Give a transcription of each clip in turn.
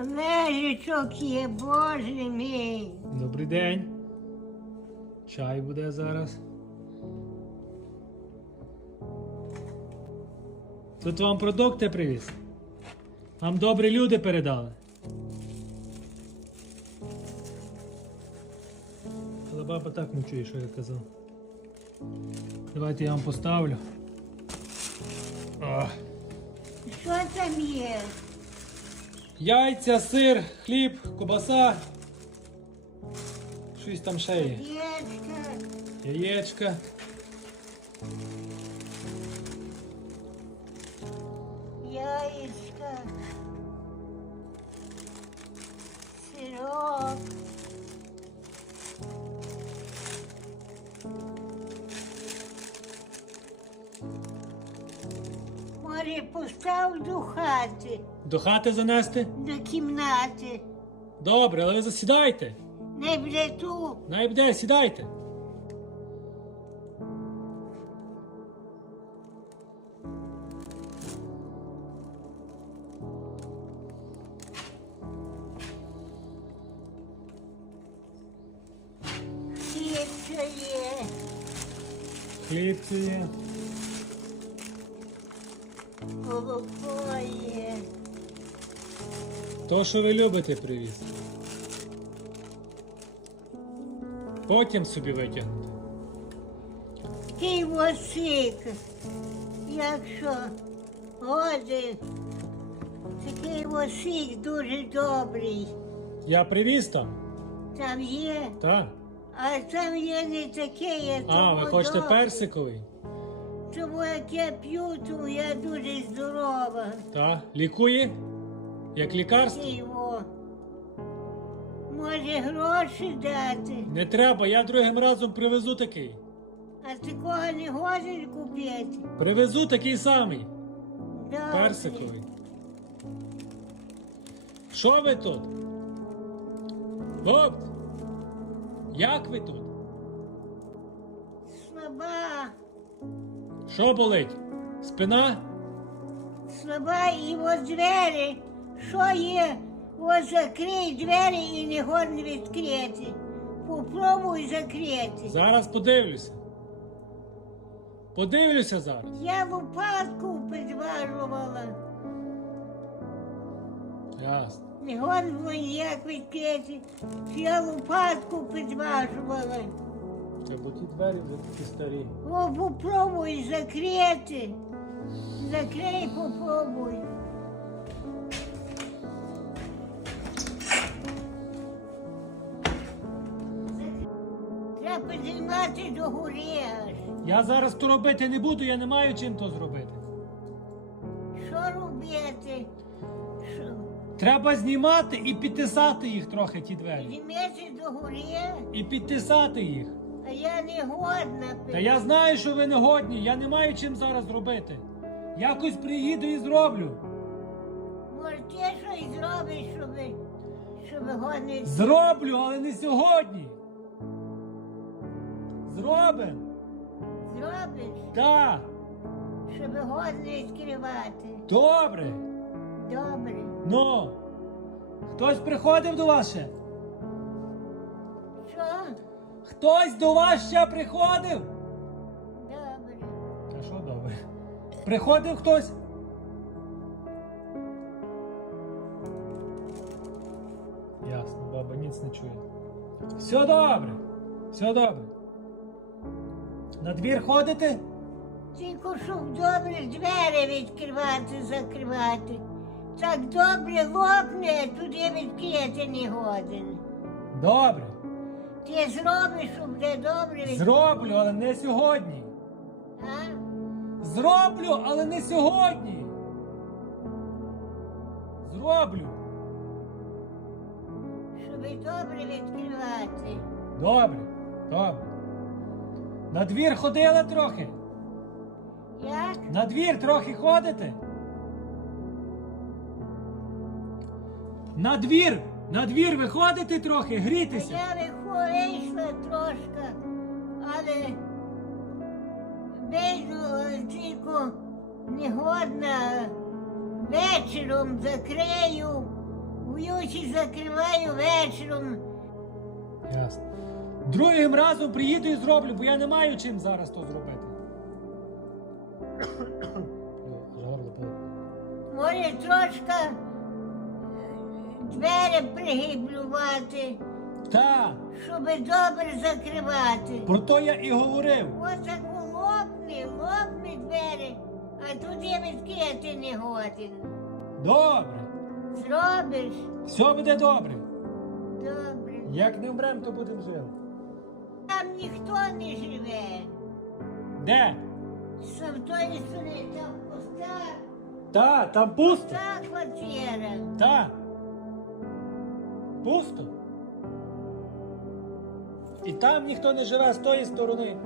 Лежичок є, боже мій. Добрий день. Чай буде зараз. Тут вам продукти привіз. Вам добрі люди передали. Але баба так не чує, що я казав. Давайте я вам поставлю. О. Що там є? Яйця, сир, хліб, кубаса. Щось там ще є. Дєчка, Яєчка. яєчка, сирок. Постав до хати, До хати занести? до кімнати. Добре, але ви засідайте. Не буде ту. Най буде, сідайте. Є. Хлібці є. Є. То, що ви любите, привіз. Потім собі витягнути. Такий восик, якщо годин, такий восик дуже добрий. Я привіз там? Там є, Так. а там є не таке, є А, ви хочете персиковий? Тому як я п'ю, то я дуже здорова. Так. Лікує? Як лікарство? Його. Може гроші дати, Не треба, я другим разом привезу такий. а такого не годин купити. Привезу такий самий. Добре. Персиковий. Що ви тут? Хлопці, як ви тут? Слаба. Що болить? Спина? Слаба і ось двері. Що є? Ось закрий двері і не годен відкрити. Попробуй закрити. Зараз подивлюся. Подивлюся зараз. Я лопатку підважувала. Ясно. Не було ніяк відкрити. Я лопатку підважувала. Бо ті двері вже такі старі. О, попробуй закрити. Закрий, попробуй. Треба підіймати до гори аж. Я зараз то робити не буду, я не маю чим то зробити. Що робити? Що? Треба знімати і підтисати їх трохи, ті двері. Підіймати до гори, І підтисати їх. А я не годна. Та я знаю, що ви не годні, я не маю чим зараз зробити. Якось приїду і зроблю. Може, ти щось зробиш, щоб, щоб годний Зроблю, але не сьогодні. Зробим. зробиш, Так. щоб годний відкривати. Добре. Добре. Ну. Хтось приходив до вас ще? Що? Хтось до вас ще приходив? Добре. Та що добре? Приходив хтось? Ясно, баба ніц не чує. Все добре. Все добре. На двір ходите? Тільки щоб добре двері відкривати, закривати. Так добре лопне, туди відкрити не годен. Добре. Ти зробиш, щоб буде добре. Зроблю, але не сьогодні. А? Зроблю, але не сьогодні. Зроблю. Щоб добре відкривати. Добре, добре. На двір ходила трохи? Як? На двір трохи ходите? На двір! На двір виходите трохи, грітися. Я вийшла трошки, але бейду тільки негодна вечором закрию Уючі закриваю вечором. Ясно. Другим разом приїду і зроблю, бо я не маю чим зараз то зробити. Може трошка е, двері пригиблювати, Та, щоб добре закривати. про то я і говорив. Ось так лопне, лопне двері, а тут туди відкрити не годен. Добре. Зробиш? Все буде добре. Добре. Як не вмрем, то будемо жити. Там ніхто не живе. Де? З тої сторони там пуста, Та, там пусто. пуста квартира. Та. Пусто. І там ніхто не живе з тої сторони.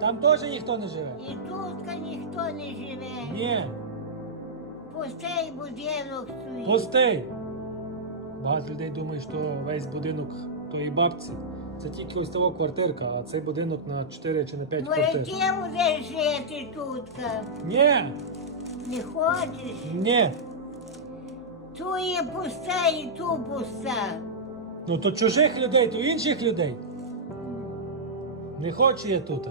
Там теж ніхто не живе. І тут ніхто не живе. Ні, Пустий будинок стоїть. пустий. Багато людей думають, що весь будинок тої бабці. Це тільки ось того квартирка, а цей будинок на 4 чи на 5 Може, квартир. ти будеш жити тут? Ні, Не хочеш? ні. Ту є пуста і ту пуста. Ну то чужих людей, то інших людей. Не хочу я тут.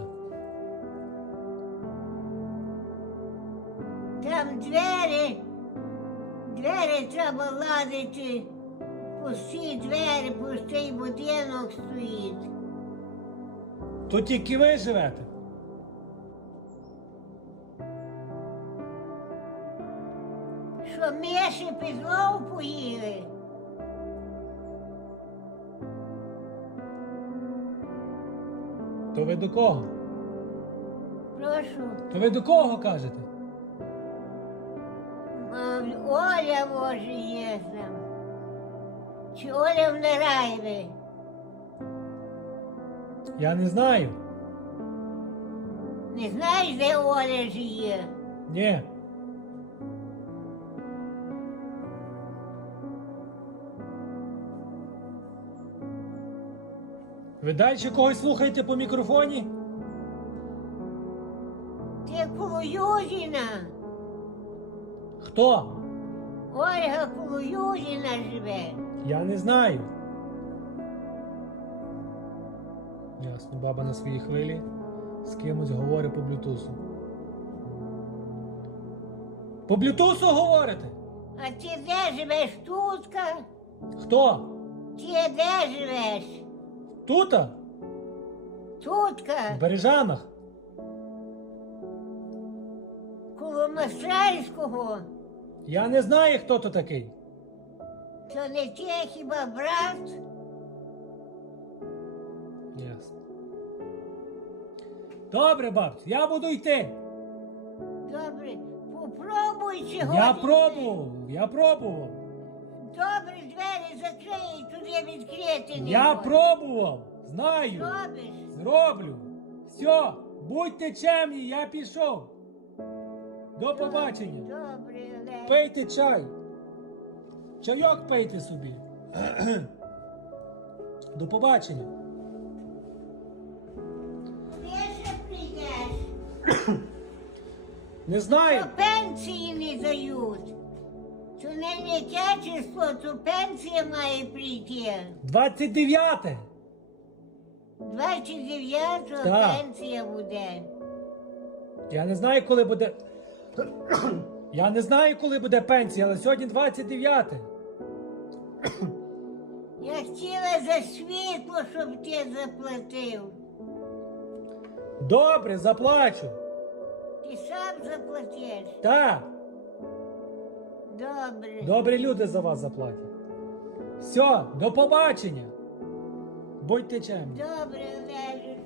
Там двері, двері треба ладити. Пусті двері, пустий будинок стоїть. Тут тільки ви живете. Миші підлогу поїли? То ви до кого? Прошу. То ви до кого кажете? Оля може є там. Чи Оля вмирає? Я не знаю. Не знаєш, де Оля жиє? Ні. Ви далі когось слухаєте по мікрофоні? Ти коло Южіна. Хто? Ольга коло Южіна живе. Я не знаю. Ясно, баба на своїй хвилі з кимось говорить по блютусу. По блютусу говорите? А ти де живеш тутка? Хто? Ти де живеш? Тута? Тутка, В Бережанах? коло Мастральського. Я не знаю, хто то такий. То не ти хіба брат? Ясно. Добре, бабцю, я буду йти. Добре, попробуй Я пробував, я пробував. Добре, двері закрий, туди відкрити не Я можна. пробував. Знаю. Зробиш? Зроблю. Все, будьте чемні, я пішов. До побачення. Добре, Олег. Пийте чай. Чайок пийте собі. До побачення. Коли ще прийдеш? Не знаю. То пенсії не дають. То не число, то пенсія має прийти. 29. 29-го Так. пенсія буде. Я не знаю, коли буде. Я не знаю, коли буде пенсія, але сьогодні 29. Я хотіла за світло, щоб ти заплатив. Добре, заплачу. Ти сам заплатиш. Так, Добре. добрі люди за вас заплатять. Все, до побачення. Будьте чемні. Добре, Олежечку.